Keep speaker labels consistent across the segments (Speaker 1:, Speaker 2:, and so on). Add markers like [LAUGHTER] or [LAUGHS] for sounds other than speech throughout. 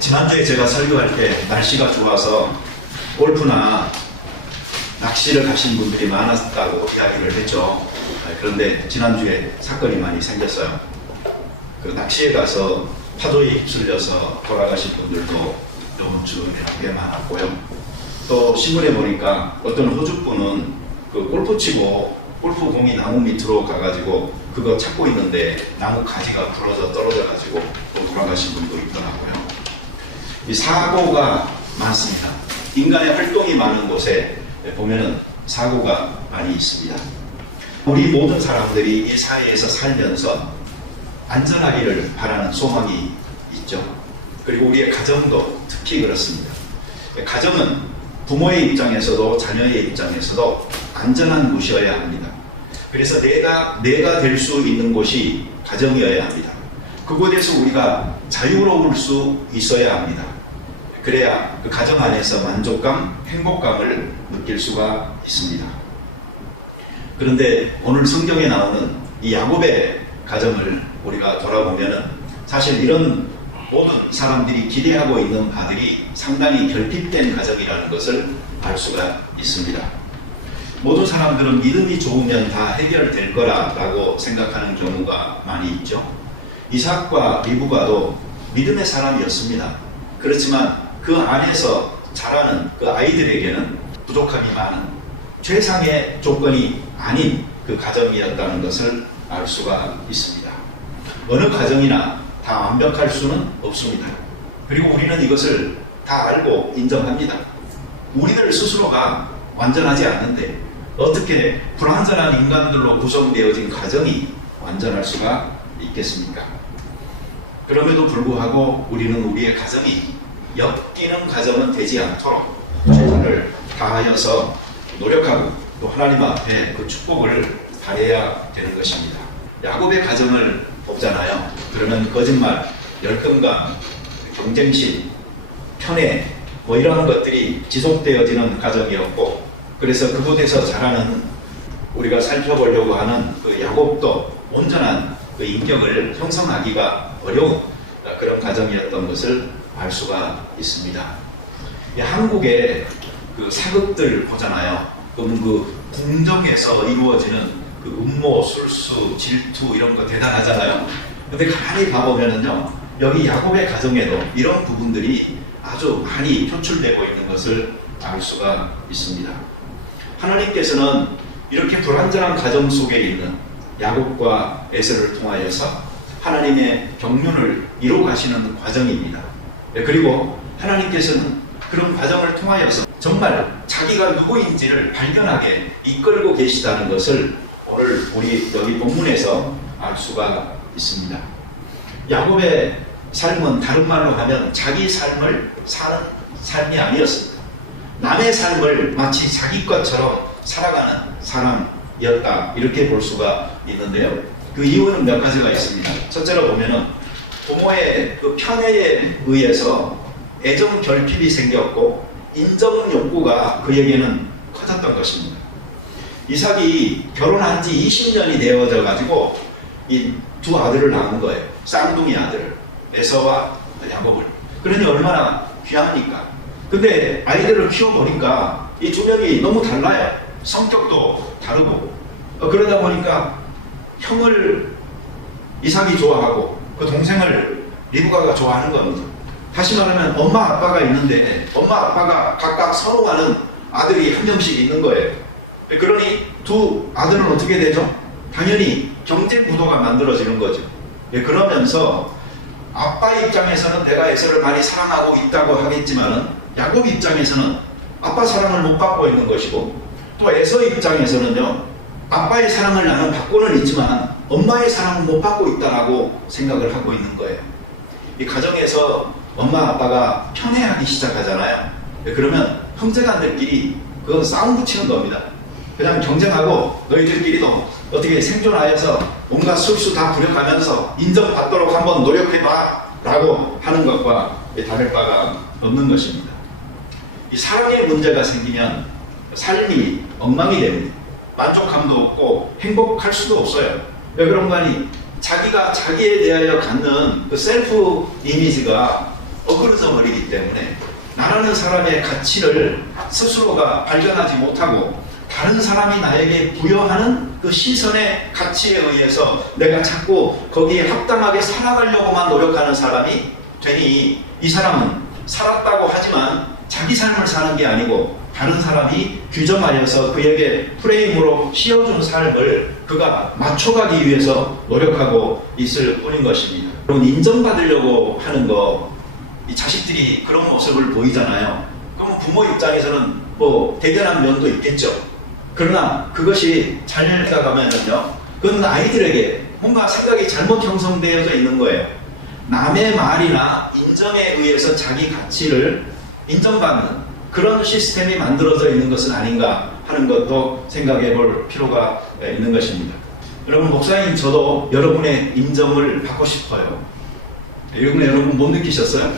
Speaker 1: 지난주에 제가 설교할 때 날씨가 좋아서 골프나 낚시를 가신 분들이 많았다고 이야기를 했죠. 아, 그런데 지난주에 사건이 많이 생겼어요. 그 낚시에 가서 파도에 휩쓸려서 돌아가신 분들도 이번 주에 꽤 많았고요. 또 신문에 보니까 어떤 호주 분은 그 골프 치고 골프 공이 나무 밑으로 가가지고 그거 찾고 있는데 나무 가지가 부러져 떨어져가지고 또 돌아가신 분도 있더라고요. 이 사고가 많습니다. 인간의 활동이 많은 곳에 보면은 사고가 많이 있습니다. 우리 모든 사람들이 이 사회에서 살면서 안전하기를 바라는 소망이 있죠. 그리고 우리의 가정도 특히 그렇습니다. 가정은 부모의 입장에서도 자녀의 입장에서도 안전한 곳이어야 합니다. 그래서 내가 내가 될 수 있는 곳이 가정이어야 합니다. 그곳에서 우리가 자유로울 수 있어야 합니다. 그래야 그 가정 안에서 만족감, 행복감을 느낄 수가 있습니다. 그런데 오늘 성경에 나오는 이 야곱의 가정을 우리가 돌아보면은 사실 이런 모든 사람들이 기대하고 있는 바들이 상당히 결핍된 가정이라는 것을 알 수가 있습니다. 모든 사람들은 믿음이 좋으면 다 해결될 거라라고 생각하는 경우가 많이 있죠. 이삭과 리브가도 믿음의 사람이었습니다. 그렇지만 그 안에서 자라는 그 아이들에게는 부족함이 많은 최상의 조건이 아닌 그 가정이었다는 것을 알 수가 있습니다. 어느 가정이나 다 완벽할 수는 없습니다. 그리고 우리는 이것을 다 알고 인정합니다. 우리들 스스로가 완전하지 않는데 어떻게 불완전한 인간들로 구성되어진 가정이 완전할 수가 있겠습니까? 그럼에도 불구하고 우리는 우리의 가정이 엮이는 가정은 되지 않도록 최선을 다하여서 노력하고 또 하나님 앞에 그 축복을 바래야 되는 것입니다. 야곱의 가정을 보잖아요. 그러면 거짓말, 열등감, 경쟁심, 편애 뭐 이러한 것들이 지속되어지는 가정이었고 그래서 그곳에서 자라는 우리가 살펴보려고 하는 그 야곱도 온전한 그 인격을 형성하기가 어려운 그런 가정이었던 것을 알 수가 있습니다. 이 한국의 그 사극들 보잖아요. 그러면 그 궁정에서 이루어지는 그 음모, 술수, 질투 이런 거 대단하잖아요. 근데 가만히 가보면은요, 여기 야곱의 가정에도 이런 부분들이 아주 많이 표출되고 있는 것을 알 수가 있습니다. 하나님께서는 이렇게 불완전한 가정 속에 있는 야곱과 에서를 통하여서 하나님의 경륜을 이루어 가시는 과정입니다. 네, 그리고 하나님께서는 그런 과정을 통하여서 정말 자기가 누구인지를 발견하게 이끌고 계시다는 것을 오늘 우리 여기 본문에서 알 수가 있습니다. 야곱의 삶은 다른 말로 하면 자기 삶을 사는 삶이 아니었습니다. 남의 삶을 마치 자기 것처럼 살아가는 사람이었다. 이렇게 볼 수가 있는데요. 그 이유는 몇 가지가 있습니다. 첫째로 보면은 부모의 그 편애에 의해서 애정 결핍이 생겼고 인정 욕구가 그에게는 커졌던 것입니다. 이삭이 결혼한 지 20년이 되어져 가지고 이 두 아들을 낳은 거예요. 쌍둥이 아들을. 에서와 야곱을. 그러니 얼마나 귀하니까. 근데 아이들을 키워보니까 이 두 명이 너무 달라요. 성격도 다르고. 어, 그러다 보니까 형을 이삭이 좋아하고 그 동생을 리브가가 좋아하는 겁니다. 다시 말하면 엄마 아빠가 있는데 엄마 아빠가 각각 선호하는 아들이 한 명씩 있는 거예요. 그러니 두 아들은 어떻게 되죠? 당연히 경쟁 구도가 만들어지는 거죠. 예, 그러면서 아빠 입장에서는 내가 에서를 많이 사랑하고 있다고 하겠지만은 야곱 입장에서는 아빠 사랑을 못 받고 있는 것이고 또 에서 입장에서는요 아빠의 사랑을 나는 받고는 있지만 엄마의 사랑을 못 받고 있다라고 생각을 하고 있는 거예요. 이 가정에서 엄마 아빠가 편애하기 시작하잖아요. 예, 그러면 형제간들끼리 그건 싸움 붙이는 겁니다. 그냥 경쟁하고 너희들끼리도 어떻게 생존하여서 온갖 술수 다 부려가면서 인정받도록 한번 노력해봐 라고 하는 것과 다를 바가 없는 것입니다. 이 사랑의 문제가 생기면 삶이 엉망이 됩니다. 만족감도 없고 행복할 수도 없어요. 왜 그런 거 아니? 자기가 자기에 대하여 갖는 그 셀프 이미지가 어그러져 버리기 때문에 나라는 사람의 가치를 스스로가 발견하지 못하고 다른 사람이 나에게 부여하는 그 시선의 가치에 의해서 내가 자꾸 거기에 합당하게 살아가려고만 노력하는 사람이 되니 이 사람은 살았다고 하지만 자기 삶을 사는 게 아니고 다른 사람이 규정하여서 그에게 프레임으로 씌워준 삶을 그가 맞춰가기 위해서 노력하고 있을 뿐인 것입니다. 여러분 인정받으려고 하는 거, 이 자식들이 그런 모습을 보이잖아요. 그러면 부모 입장에서는 뭐 대견한 면도 있겠죠. 그러나 그것이 잘 가면은요, 그건 아이들에게 뭔가 생각이 잘못 형성되어져 있는 거예요. 남의 말이나 인정에 의해서 자기 가치를 인정받는 그런 시스템이 만들어져 있는 것은 아닌가 하는 것도 생각해 볼 필요가 있는 것입니다. 여러분, 목사님, 저도 여러분의 인정을 받고 싶어요. 여러분, 여러분 못 느끼셨어요?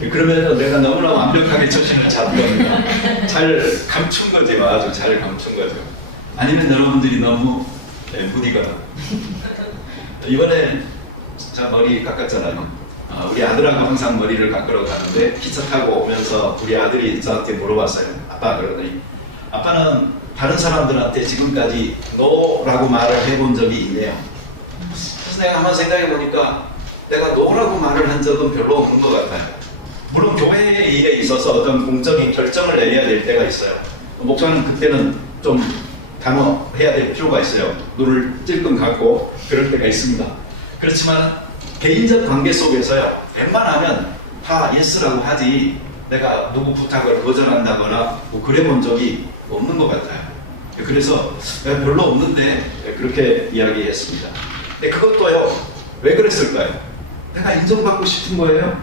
Speaker 1: 그러면 내가 너무나 완벽하게 처신을 잡거든요. 잘 감춘 거지, 아주 잘 감춘 거죠. 아니면 여러분들이 너무 네, 무디거나. 이번에 자 머리 깎았잖아요. 아, 우리 아들하고 항상 머리를 깎으러 가는데 기차 타고 오면서 우리 아들이 저한테 물어봤어요. 아빠 그러더니 아빠는 다른 사람들한테 지금까지 노라고 말을 해본 적이 있네요. 그래서 내가 한번 생각해 보니까 내가 노라고 말을 한 적은 별로 없는 것 같아요. 물론 교회의 일에 있어서 어떤 공적인 결정을 내려야 될 때가 있어요. 목사는 그때는 좀 단호해야 될 필요가 있어요. 눈을 찔끔 감고 그럴 때가 있습니다. 그렇지만 개인적 관계 속에서요. 웬만하면 다 예스라고 하지 내가 누구 부탁을 거절한다거나 뭐 그래 본 적이 없는 것 같아요. 그래서 별로 없는데 그렇게 이야기했습니다. 근데 그것도요. 왜 그랬을까요? 내가 인정받고 싶은 거예요.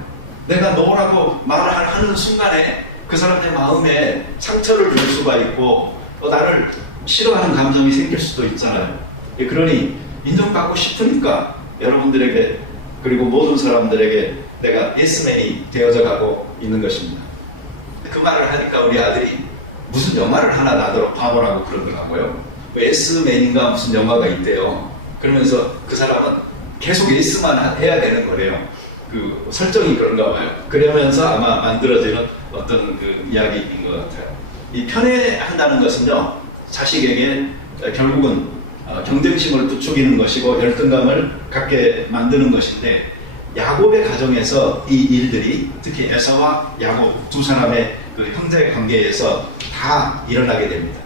Speaker 1: 내가 너라고 말을 하는 순간에 그 사람의 마음에 상처를 줄 수가 있고 또 나를 싫어하는 감정이 생길 수도 있잖아요. 예, 그러니 인정받고 싶으니까 여러분들에게 그리고 모든 사람들에게 내가 예스맨이 되어져 가고 있는 것입니다. 그 말을 하니까 우리 아들이 무슨 영화를 하나 나더러 바보라고 그러더라고요. 뭐 예스맨인가 무슨 영화가 있대요. 그러면서 그 사람은 계속 예스만 해야 되는 거래요. 그 설정이 그런가 봐요. 그러면서 아마 만들어지는 어떤 그 이야기인 것 같아요. 이 편애한다는 것은요, 자식에게 결국은 어, 경쟁심을 부추기는 것이고 열등감을 갖게 만드는 것인데 야곱의 가정에서 이 일들이 특히 에서와 야곱 두 사람의 그 형제 관계에서 다 일어나게 됩니다.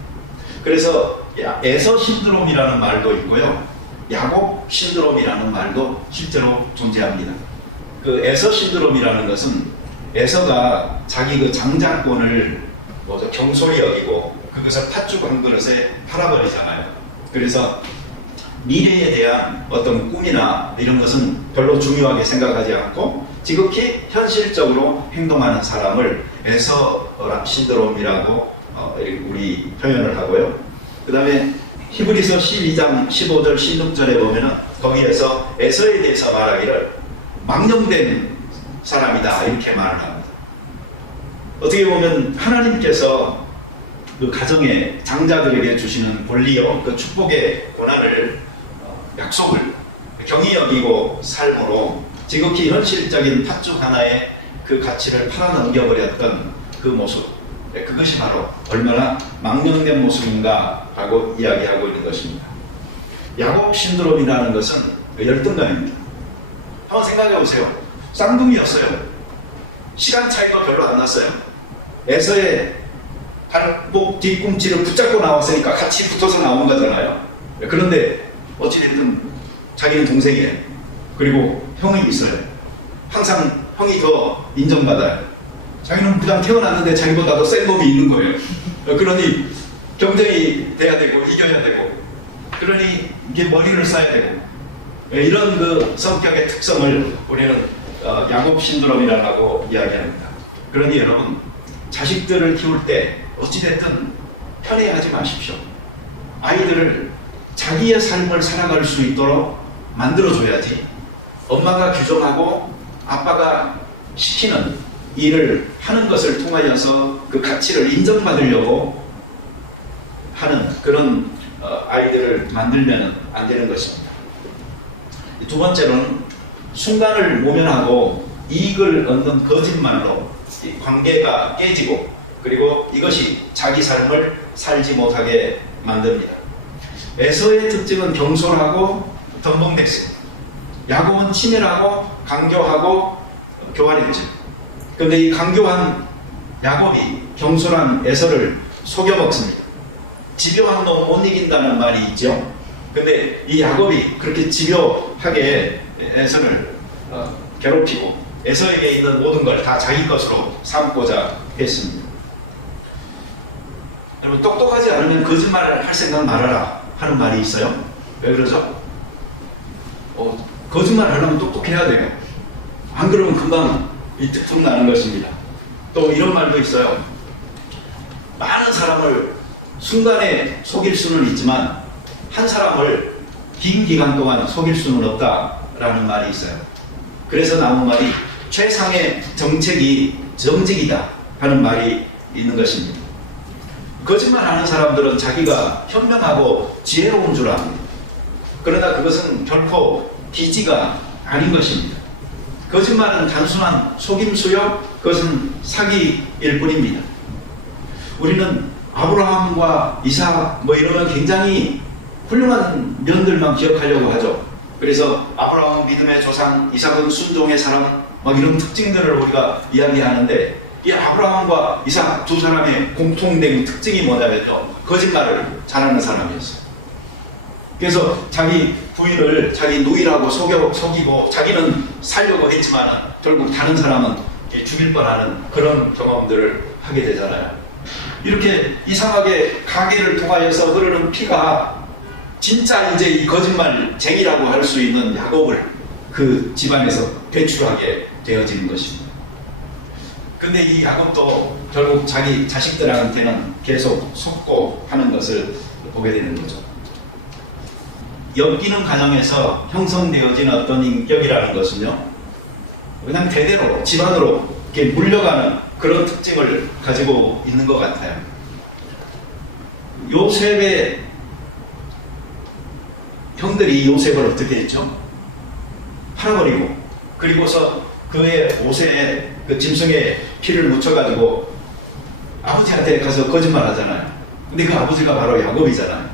Speaker 1: 그래서 야- 에서 신드롬이라는 말도 있고요. 야곱 신드롬이라는 말도 실제로 존재합니다. 그 에서 신드롬이라는 것은 에서가 자기 그 장자권을 뭐죠 경솔히 여기고 그것을 팥죽 한 그릇에 팔아버리잖아요. 그래서 미래에 대한 어떤 꿈이나 이런 것은 별로 중요하게 생각하지 않고 지극히 현실적으로 행동하는 사람을 에서 신드롬이라고 어, 우리 표현을 하고요. 그 다음에 히브리서 12장 15절 16절에 보면은 거기에서 에서에 대해서 말하기를 망령된 사람이다 이렇게 말을 합니다. 어떻게 보면 하나님께서 그 가정의 장자들에게 주시는 권리요, 그 축복의 권한을 어, 약속을 경히 여기고 삶으로 지극히 현실적인 팥죽 하나의 그 가치를 팔아넘겨 버렸던 그 모습, 네, 그것이 바로 얼마나 망령된 모습인가 하고 이야기하고 있는 것입니다. 야곱 신드롬이라는 것은 열등감입니다. 한번 생각해 보세요. 쌍둥이였어요. 시간 차이가 별로 안 났어요. 에서의 발목 뒤꿈치를 붙잡고 나왔으니까 같이 붙어서 나온 거잖아요. 그런데 어찌됐든 자기는 동생이에요. 그리고 형이 있어요. 항상 형이 더 인정받아요. 자기는 그냥 태어났는데 자기보다 더 센 놈이 있는 거예요. 그러니 경쟁이 돼야 되고 이겨야 되고 그러니 이게 머리를 써야 되고 이런 그 성격의 특성을 우리는 어, 야곱 신드롬이라고 이야기합니다. 그러니 여러분 자식들을 키울 때 어찌됐든 편애하지 마십시오. 아이들을 자기의 삶을 살아갈 수 있도록 만들어줘야지 엄마가 규정하고 아빠가 시키는 일을 하는 것을 통하여서 그 가치를 인정받으려고 하는 그런 어, 아이들을 만들면 안 되는 것입니다. 두 번째로는 순간을 모면하고 이익을 얻는 거짓말로 이 관계가 깨지고 그리고 이것이 자기 삶을 살지 못하게 만듭니다. 에서의 특징은 경솔하고 덤벙댔습니다. 야곱은 치밀하고 강교하고 교활했죠. 그런데 이 강교한 야곱이 경솔한 에서를 속여먹습니다. 집요한 놈 못 이긴다는 말이 있죠. 근데 이 야곱이 그렇게 집요하게 에서를 어, 괴롭히고 에서에게 있는 모든 걸 다 자기 것으로 삼고자 했습니다. 여러분 똑똑하지 않으면 거짓말을 할 생각 말아라 하는 말이 있어요. 왜 그러죠? 어, 거짓말 하려면 똑똑해야 돼요. 안 그러면 금방 이 특풍 나는 것입니다. 또 이런 말도 있어요. 많은 사람을 순간에 속일 수는 있지만 한 사람을 긴 기간 동안 속일 수는 없다라는 말이 있어요. 그래서 나온 말이 최상의 정책이 정직이다 하는 말이 있는 것입니다. 거짓말 하는 사람들은 자기가 현명하고 지혜로운 줄 압니다. 그러나 그것은 결코 기지가 아닌 것입니다. 거짓말은 단순한 속임수요, 그것은 사기일 뿐입니다. 우리는 아브라함과 이삭 뭐 이러면 굉장히 훌륭한 면들만 기억하려고 하죠. 그래서 아브라함은 믿음의 조상, 이삭은 순종의 사람, 막 이런 특징들을 우리가 이야기하는데 이 아브라함과 이삭 두 사람의 공통된 특징이 뭐냐면요. 거짓말을 잘하는 사람이었어요. 그래서 자기 부인을 자기 누이라고 속여, 속이고 자기는 살려고 했지만 결국 다른 사람은 죽일 뻔하는 그런 경험들을 하게 되잖아요. 이렇게 이상하게 가게를 통하여서 흐르는 피가 진짜 이제 이 거짓말쟁이라고 할 수 있는 야곱을 그 집안에서 배출하게 되어지는 것입니다. 근데 이 야곱도 결국 자기 자식들한테는 계속 속고 하는 것을 보게 되는 거죠. 엮이는 과정에서 형성되어진 어떤 인격이라는 것은요, 그냥 대대로 집안으로 이렇게 물려가는 그런 특징을 가지고 있는 것 같아요. 요셉의 형들이 요셉을 어떻게 했죠? 팔아버리고 그리고서 그의 옷에 그 짐승의 피를 묻혀가지고 아버지한테 가서 거짓말 하잖아요. 근데 그 아버지가 바로 야곱이잖아요.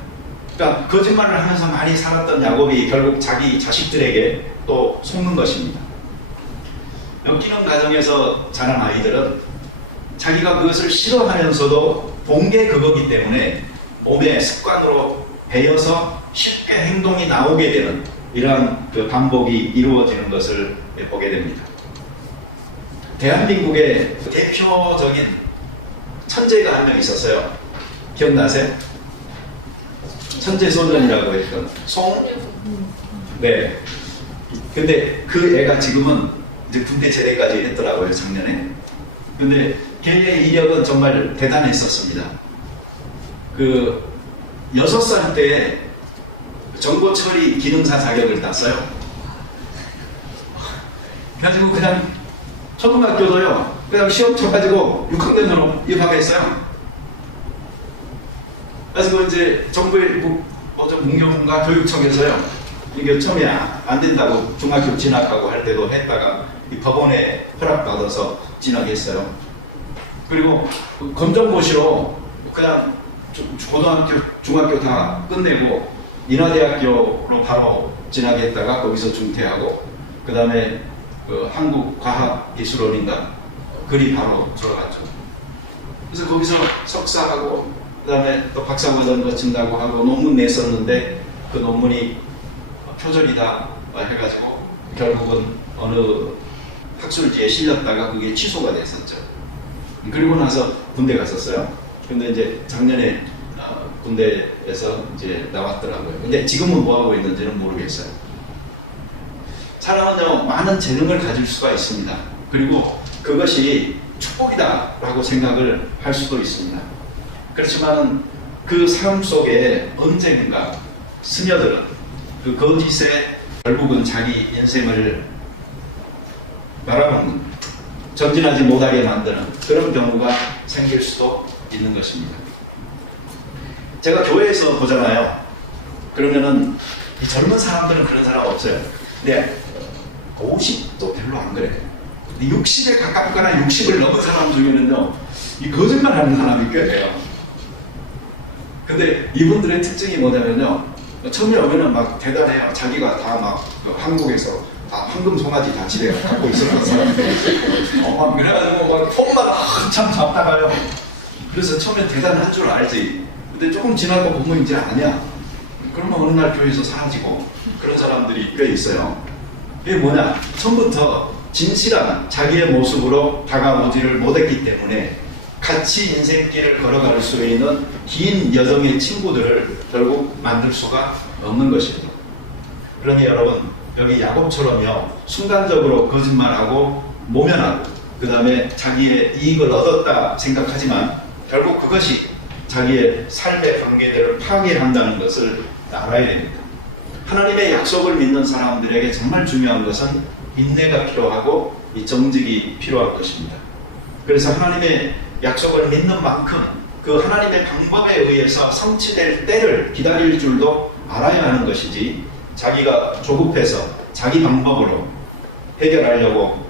Speaker 1: 그러니까 거짓말을 하면서 많이 살았던 야곱이 결국 자기 자식들에게 또 속는 것입니다. 엮이는 과정에서 자란 아이들은 자기가 그것을 싫어하면서도 본 게 그거기 때문에 몸의 습관으로 배어서 쉽게 행동이 나오게 되는 이러한 그 반복이 이루어지는 것을 보게 됩니다. 대한민국의 대표적인 천재가 한 명 있었어요. 기억나세요? 천재 소년이라고 했던 송 네. 근데 그 애가 지금은 이제 군대 제대까지 했더라고요, 작년에. 근데 걔의 이력은 정말 대단했었습니다. 그, 여섯 살때 정보 처리 기능사 자격을 땄어요. 그래가지고 그냥 초등학교도요, 그냥 시험 쳐가지고 6학년으로 입학했어요. 그래서 이제 정부의 뭐, 뭐좀 문교부인가 교육청에서요. 이게 처음에 안 된다고 중학교 진학하고 할 때도 했다가 이 법원에 허락받아서 진학했어요. 그리고 그 검정고시로 그냥 주- 고등학교, 중학교 다 끝내고 인하대학교로 바로 진학했다가 거기서 중퇴하고 그 다음에 그 한국과학기술원인가 그리 바로 들어갔죠. 그래서 거기서 석사하고 그다음에 또 박사과정 거친다고 하고 논문 냈었는데 그 논문이 표절이다 해가지고 결국은 어느 학술지에 실렸다가 그게 취소가 됐었죠. 그리고 나서 군대 갔었어요. 근데 이제 작년에 어, 군대에서 이제 나왔더라고요. 근데 지금은 뭐 하고 있는지는 모르겠어요. 사람은요 많은 재능을 가질 수가 있습니다. 그리고 그것이 축복이다라고 생각을 할 수도 있습니다. 그렇지만 그 삶 속에 언젠가 스며들은 그 거짓에 결국은 자기 인생을 말아먹는 전진하지 못하게 만드는 그런 경우가 생길 수도 있는 것입니다. 제가 교회에서 보잖아요. 그러면은 이 젊은 사람들은 그런 사람 없어요. 근데 50도 별로 안 그래. 60에 가깝거나 60을 넘은 사람 중에는요, 이 거짓말 하는 사람이 꽤 돼요. 근데 이분들의 특징이 뭐냐면요, 처음에 오면은 막 대단해요. 자기가 다막 그 한국에서 다 황금 송아지 다 집에 갖고 있었던 사람들. [LAUGHS] 어, 막 그래가지고 막 폰만 한참 잡다가요. 그래서 처음에 대단한 줄 알지. 근데 조금 지나고 보면 이제 아니야. 그러면 어느 날 교회에서 사라지고 그런 사람들이 꽤 있어요. 이게 뭐냐? 처음부터 진실한 자기의 모습으로 다가오지를 못했기 때문에 같이 인생길을 걸어갈 수 있는 긴 여정의 친구들을 결국 만들 수가 없는 것입니다. 그러니 여러분 여기 야곱처럼요 순간적으로 거짓말하고 모면하고 그 다음에 자기의 이익을 얻었다 생각하지만 결국 그것이 자기의 삶의 관계들을 파괴한다는 것을 알아야 됩니다. 하나님의 약속을 믿는 사람들에게 정말 중요한 것은 인내가 필요하고 이 정직이 필요한 것입니다. 그래서 하나님의 약속을 믿는 만큼 그 하나님의 방법에 의해서 성취될 때를 기다릴 줄도 알아야 하는 것이지 자기가 조급해서 자기 방법으로 해결하려고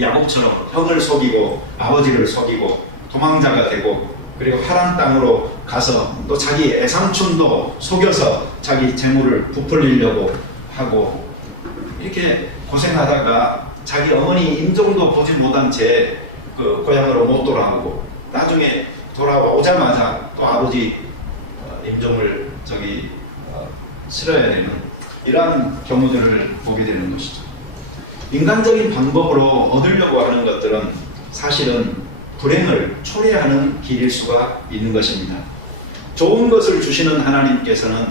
Speaker 1: 야곱처럼 형을 속이고 아버지를 속이고 도망자가 되고 그리고 하란 땅으로 가서 또 자기 애삼촌도 속여서 자기 재물을 부풀리려고 하고 이렇게 고생하다가 자기 어머니 임종도 보지 못한 채 그 고향으로 못 돌아오고 나중에 돌아오자마자 또 아버지 어, 임종을 저기 어, 치러야 되는 이러한 경우들을 보게 되는 것이죠. 인간적인 방법으로 얻으려고 하는 것들은 사실은 불행을 초래하는 길일 수가 있는 것입니다. 좋은 것을 주시는 하나님께서는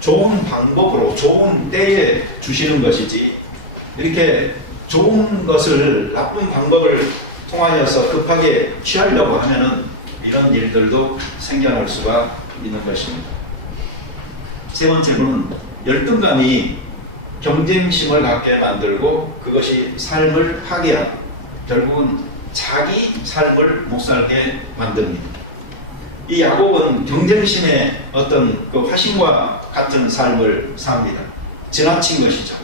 Speaker 1: 좋은 방법으로 좋은 때에 주시는 것이지 이렇게 좋은 것을 나쁜 방법을 통하여서 급하게 취하려고 하면은 이런 일들도 생겨날 수가 있는 것입니다. 세 번째로는 열등감이 경쟁심을 갖게 만들고 그것이 삶을 파괴한 결국은 자기 삶을 못 살게 만듭니다. 이 야곱은 경쟁심의 어떤 그 화신과 같은 삶을 삽니다. 지나친 것이죠.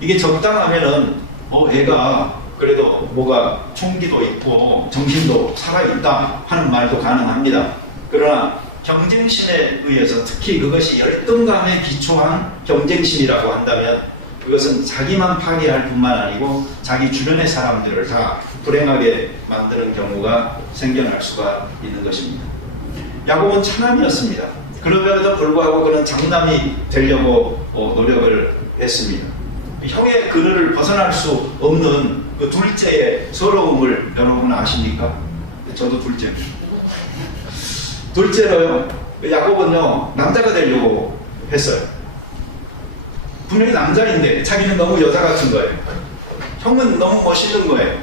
Speaker 1: 이게 적당하면은 어 애가 그래도 뭐가 총기도 있고 정신도 살아있다 하는 말도 가능합니다. 그러나 경쟁심에 의해서 특히 그것이 열등감에 기초한 경쟁심이라고 한다면 그것은 자기만 파괴할 뿐만 아니고 자기 주변의 사람들을 다 불행하게 만드는 경우가 생겨날 수가 있는 것입니다. 야곱은 차남이었습니다. 그럼에도 불구하고 그는 장남이 되려고 어, 노력을 했습니다. 형의 그늘을 벗어날 수 없는 그 둘째의 서러움을 여러분 아십니까? 저도 둘째입니다. 둘째로요, 야곱은요, 남자가 되려고 했어요. 분명히 남자인데 자기는 너무 여자 같은 거예요. 형은 너무 멋있는 거예요.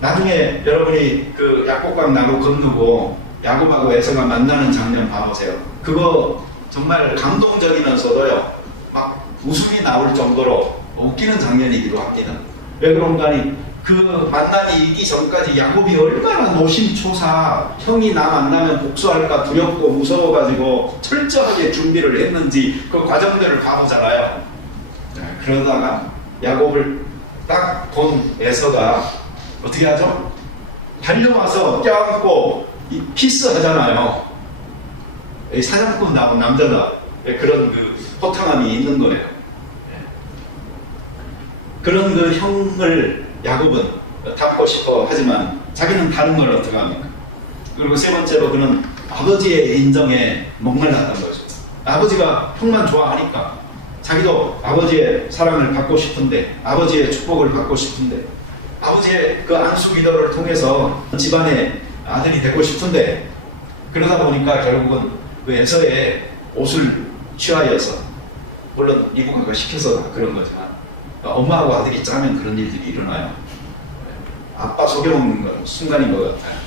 Speaker 1: 나중에 여러분이 그 야곱강 나루 건너고 야곱하고 에서가 만나는 장면 봐보세요. 그거 정말 감동적이면서도요, 막 웃음이 나올 정도로 웃기는 장면이기도 합니다. 왜 그런가 하니 그 만남이 있기 전까지 야곱이 얼마나 노심초사 형이 나 만나면 복수할까 두렵고 무서워가지고 철저하게 준비를 했는지 그 과정들을 봐보잖아요. 네, 그러다가 야곱을 딱 본 에서가 어떻게 하죠? 달려와서 껴안고. 이 사냥꾼 나온 남자다. 네, 그런 그 호탕함이 있는 거예요. 네. 그런 그 형을 야곱은 닮고 싶어 하지만 자기는 다른 걸 어떻게 합니까? 그리고 세 번째로 그는 아버지의 인정에 목말랐던 거죠. 아버지가 형만 좋아하니까 자기도 아버지의 사랑을 받고 싶은데 아버지의 축복을 받고 싶은데 아버지의 그 안수 기도를 통해서 집안의 아들이 되고 싶은데 그러다 보니까 결국은 그 에서의 옷을 취하여서 물론 미국화가 시켜서 그런 거지만 엄마하고 아들이 짜면 그런 일들이 일어나요. 아빠 속여먹는 건 순간인 것 같아요.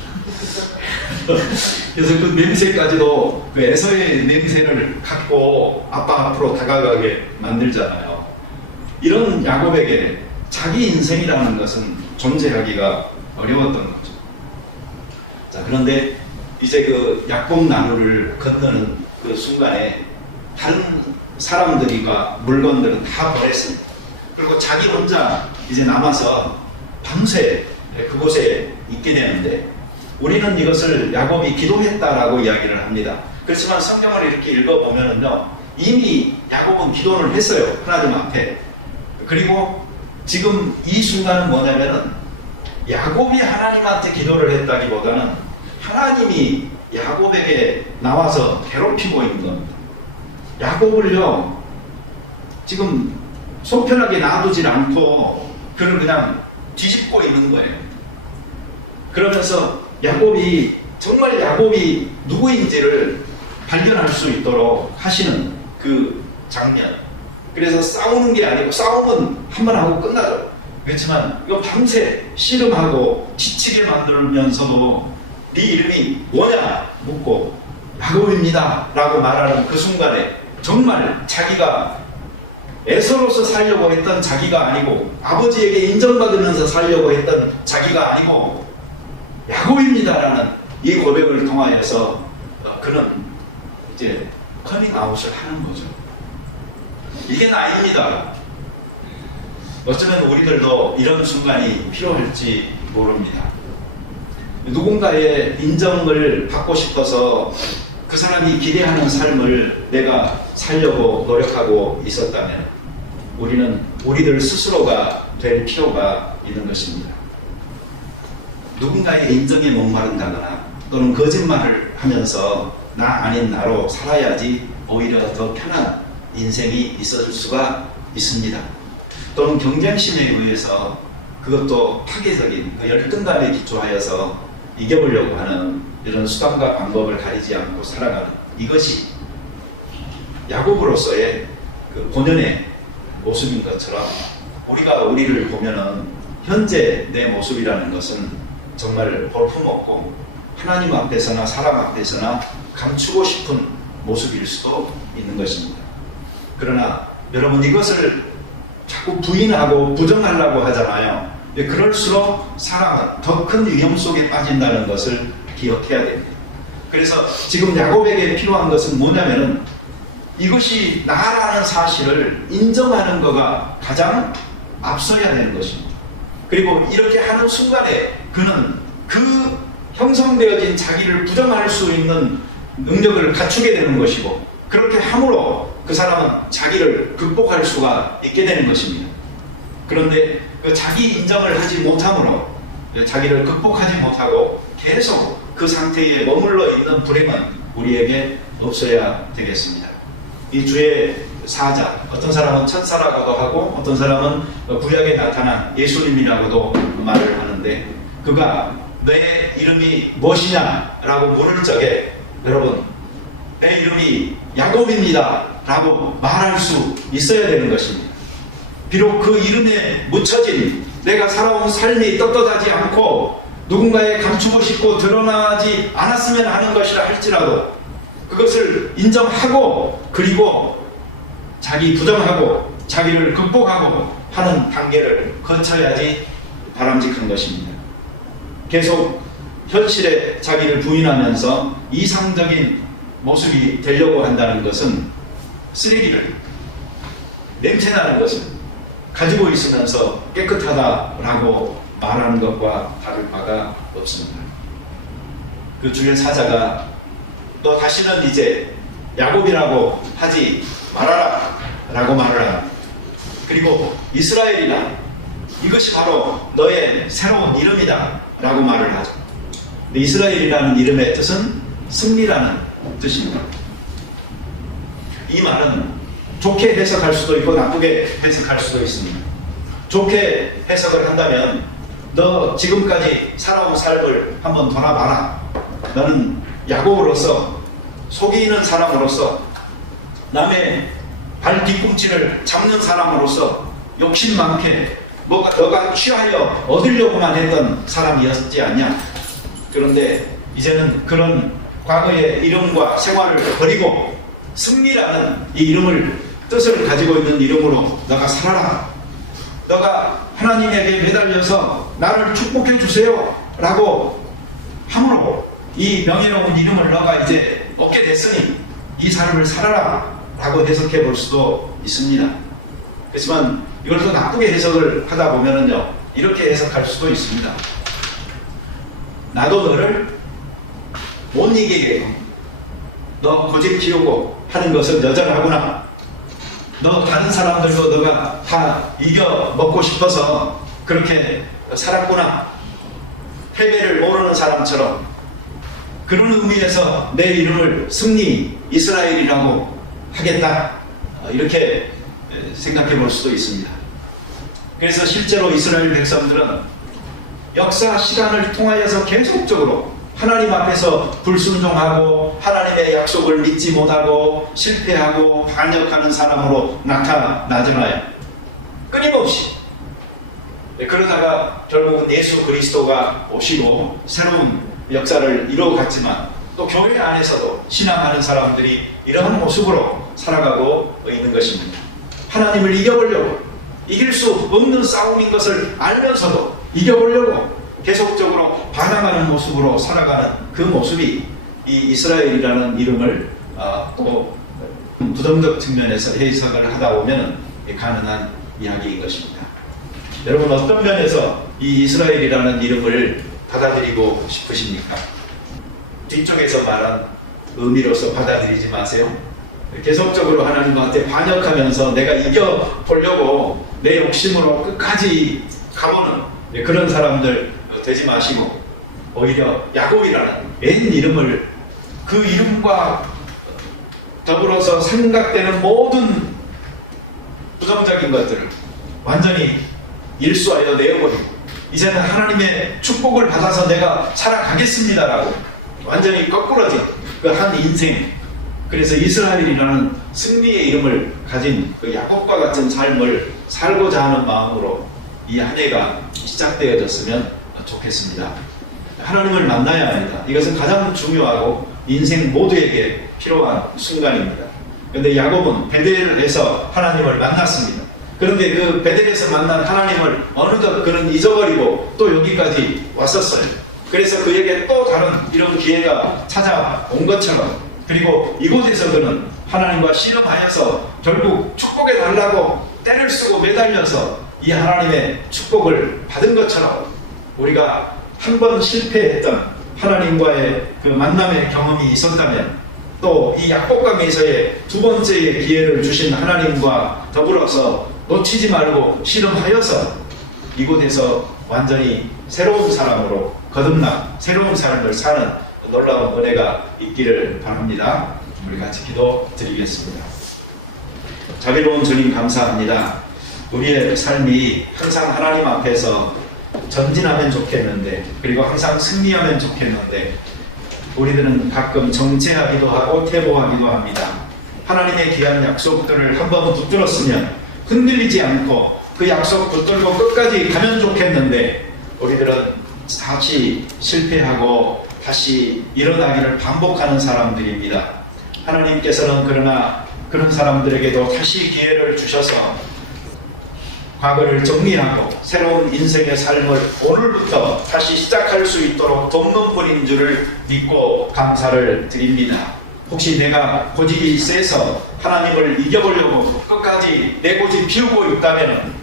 Speaker 1: 그래서 그 냄새까지도 그 에서의 냄새를 갖고 아빠 앞으로 다가가게 만들잖아요. 이런 야곱에게 자기 인생이라는 것은 존재하기가 어려웠던 거죠. 자, 그런데 이제 그 약봉 나무를 건너는 그 순간에 다른 사람들이가 물건들은 다 버렸습니다. 그리고 자기 혼자 이제 남아서 밤새 그곳에 있게 되는데 우리는 이것을 야곱이 기도했다라고 이야기를 합니다. 그렇지만 성경을 이렇게 읽어보면은요 이미 야곱은 기도를 했어요 하나님 앞에 그리고 지금 이 순간은 뭐냐면은 야곱이 하나님한테 기도를 했다기보다는 하나님이 야곱에게 나와서 괴롭히고 있는 겁니다. 야곱을요 지금 속편하게 놔두질 않고 그를 그냥 뒤집고 있는 거예요. 그러면서 야곱이 정말 야곱이 누구인지를 발견할 수 있도록 하시는 그 장면. 그래서 싸우는 게 아니고 싸움은 한 번 하고 끝나죠. 그렇지만 이거 밤새 씨름하고 지치게 만들면서도 네 이름이 뭐냐 묻고 야곱입니다 라고 말하는 그 순간에 정말 자기가 에서로서 살려고 했던 자기가 아니고 아버지에게 인정받으면서 살려고 했던 자기가 아니고 야곱입니다라는 이 고백을 통하여서 어, 그는 이제 커밍아웃을 하는 거죠. 이게 나입니다. 어쩌면 우리들도 이런 순간이 필요할지 모릅니다. 누군가의 인정을 받고 싶어서 그 사람이 기대하는 삶을 내가 살려고 노력하고 있었다면 우리는 우리들 스스로가 될 필요가 있는 것입니다. 누군가의 인정에 목마른다거나 또는 거짓말을 하면서 나 아닌 나로 살아야지 오히려 더 편한 인생이 있을 수가 있습니다. 또는 경쟁심에 의해서 그것도 파괴적인 그 열등감에 기초하여서 이겨보려고 하는 이런 수단과 방법을 가리지 않고 살아가는 이것이 야곱으로서의 그 본연의 모습인 것처럼 우리가 우리를 보면은 현재 내 모습이라는 것은 정말 볼품없고 하나님 앞에서나 사람 앞에서나 감추고 싶은 모습일 수도 있는 것입니다. 그러나 여러분 이것을 자꾸 부인하고 부정하려고 하잖아요. 근데 그럴수록 사람은 더 큰 위험 속에 빠진다는 것을 기억해야 됩니다. 그래서 지금 야곱에게 필요한 것은 뭐냐면은 이것이 나라는 사실을 인정하는 것가 가장 앞서야 되는 것입니다. 그리고 이렇게 하는 순간에 그는 그 형성되어진 자기를 부정할 수 있는 능력을 갖추게 되는 것이고 그렇게 함으로 그 사람은 자기를 극복할 수가 있게 되는 것입니다. 그런데 그 자기 인정을 하지 못함으로 자기를 극복하지 못하고 계속 그 상태에 머물러 있는 불행은 우리에게 없어야 되겠습니다. 이 주의 사자, 어떤 사람은 천사라고도 하고 어떤 사람은 구약에 나타난 예수님이라고도 말을 하는데 그가 내 이름이 무엇이냐라고 물을 적에 여러분 내 이름이 야곱입니다 라고 말할 수 있어야 되는 것입니다. 비록 그 이름에 묻혀진 내가 살아온 삶이 떳떳하지 않고 누군가에 감추고 싶고 드러나지 않았으면 하는 것이라 할지라도 그것을 인정하고 그리고 자기 부정하고 자기를 극복하고 하는 단계를 거쳐야지 바람직한 것입니다. 계속 현실에 자기를 부인하면서 이상적인 모습이 되려고 한다는 것은 쓰레기를 냄새나는 것을 가지고 있으면서 깨끗하다라고 말하는 것과 다를 바가 없습니다. 그 주의 사자가 너 다시는 이제 야곱이라고 하지 말아라 라고 합니다. 그리고 이스라엘이다. 이것이 바로 너의 새로운 이름이다 라고 말을 하죠. 이스라엘이라는 이름의 뜻은 승리라는 뜻입니다. 이 말은 좋게 해석할 수도 있고 나쁘게 해석할 수도 있습니다. 좋게 해석을 한다면 너 지금까지 살아온 삶을 한번 돌아봐라. 너는 야곱으로서 속이는 사람으로서 남의 발 뒤꿈치를 잡는 사람으로서 욕심 많게 뭐가 너가 취하여 얻으려고만 했던 사람이었지 않냐? 그런데 이제는 그런 과거의 이름과 생활을 버리고 승리라는 이 이름을 뜻을 가지고 있는 이름으로 너가 살아라. 너가 하나님에게 매달려서 나를 축복해 주세요. 라고 함으로 이 명예로운 이름을 너가 이제 얻게 됐으니 이 삶을 살아라. 라고 해석해 볼 수도 있습니다. 그렇지만 이걸 또 나쁘게 해석을 하다 보면은요, 이렇게 해석할 수도 있습니다. 나도 너를 못 이기게 너 고집 피우고 하는 것은 여전하구나. 너 다른 사람들도 너가 다 이겨 먹고 싶어서 그렇게 살았구나. 패배를 모르는 사람처럼 그런 의미에서 내 이름을 승리 이스라엘이라고 하겠다. 어, 이렇게 생각해 볼 수도 있습니다. 그래서 실제로 이스라엘 백성들은 역사 시간을 통하여서 계속적으로 하나님 앞에서 불순종하고 하나님의 약속을 믿지 못하고 실패하고 반역하는 사람으로 나타나잖아요. 끊임없이. 네, 그러다가 결국은 예수 그리스도가 오시고 새로운 역사를 이루어갔지만 또 교회 안에서도 신앙하는 사람들이 이런 모습으로 살아가고 있는 것입니다. 하나님을 이겨보려고 이길 수 없는 싸움인 것을 알면서도 이겨보려고 계속적으로 반항하는 모습으로 살아가는 그 모습이 이 이스라엘이라는 이름을 어, 또 부정적 측면에서 해석을 하다 보면 가능한 이야기인 것입니다. 여러분 어떤 면에서 이 이스라엘이라는 이름을 받아들이고 싶으십니까? 뒤쪽에서 말한 의미로서 받아들이지 마세요. 계속적으로 하나님한테 반역하면서 내가 이겨보려고 내 욕심으로 끝까지 가보는 그런 사람들 되지 마시고 오히려 야곱이라는 맨 이름을 그 이름과 더불어서 생각되는 모든 부정적인 것들을 완전히 일수하여 내어버리고 이제는 하나님의 축복을 받아서 내가 살아가겠습니다라고 완전히 거꾸러진 그 한 인생 그래서 이스라엘이라는 승리의 이름을 가진 그 야곱과 같은 삶을 살고자 하는 마음으로 이 한 해가 시작되어졌으면 좋겠습니다. 하나님을 만나야 합니다. 이것은 가장 중요하고 인생 모두에게 필요한 순간입니다. 그런데 야곱은 베델에서 하나님을 만났습니다. 그런데 그 베델에서 만난 하나님을 어느덧 그는 잊어버리고 또 여기까지 왔었어요. 그래서 그에게 또 다른 이런 기회가 찾아온 것처럼 그리고 이곳에서 그는 하나님과 씨름하여서 결국 축복해 달라고 때를 쓰고 매달려서 이 하나님의 축복을 받은 것처럼 우리가 한 번 실패했던 하나님과의 그 만남의 경험이 있었다면 또 이 약복강에서의 두 번째의 기회를 주신 하나님과 더불어서 놓치지 말고 씨름하여서 이곳에서 완전히 새로운 사람으로 거듭나 새로운 삶을 사는 놀라운 은혜가 있기를 바랍니다. 우리 같이 기도 드리겠습니다. 자비로운 주님 감사합니다. 우리의 삶이 항상 하나님 앞에서 전진하면 좋겠는데 그리고 항상 승리하면 좋겠는데 우리들은 가끔 정체하기도 하고 퇴보하기도 합니다. 하나님의 귀한 약속들을 한번 붙들었으면 흔들리지 않고 그 약속 붙들고 끝까지 가면 좋겠는데 우리들은 다시 실패하고 다시 일어나기를 반복하는 사람들입니다. 하나님께서는 그러나 그런 사람들에게도 다시 기회를 주셔서 과거를 정리하고 새로운 인생의 삶을 오늘부터 다시 시작할 수 있도록 돕는 분인 줄을 믿고 감사를 드립니다. 혹시 내가 고집이 세서 하나님을 이겨보려고 끝까지 내 고집 피우고 있다면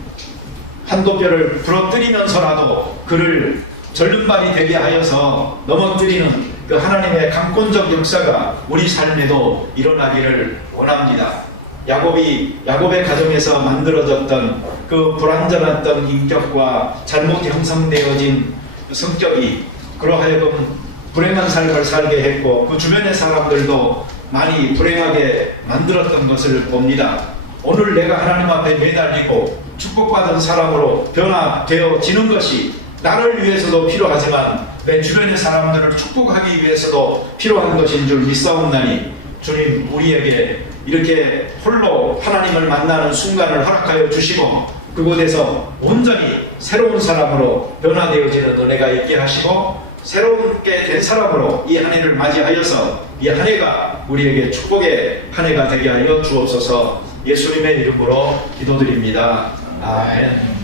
Speaker 1: 한도 뼈를 부러뜨리면서라도 그를 절름발이 되게 하여서 넘어뜨리는 그 하나님의 강권적 역사가 우리 삶에도 일어나기를 원합니다. 야곱이 야곱의 가정에서 만들어졌던 그 불완전했던 인격과 잘못 형성되어진 성격이 그러하여금 불행한 삶을 살게 했고 그 주변의 사람들도 많이 불행하게 만들었던 것을 봅니다. 오늘 내가 하나님 앞에 매달리고 축복받은 사람으로 변화되어지는 것이 나를 위해서도 필요하지만 내 주변의 사람들을 축복하기 위해서도 필요한 것인 줄 믿사옵나니 주님 우리에게 이렇게 홀로 하나님을 만나는 순간을 허락하여 주시고 그곳에서 온전히 새로운 사람으로 변화되어지는 은혜가 있게 하시고 새롭게 된 사람으로 이 한 해를 맞이하여서 이 한 해가 우리에게 축복의 한 해가 되게 하여 주옵소서 예수님의 이름으로 기도드립니다. 아멘.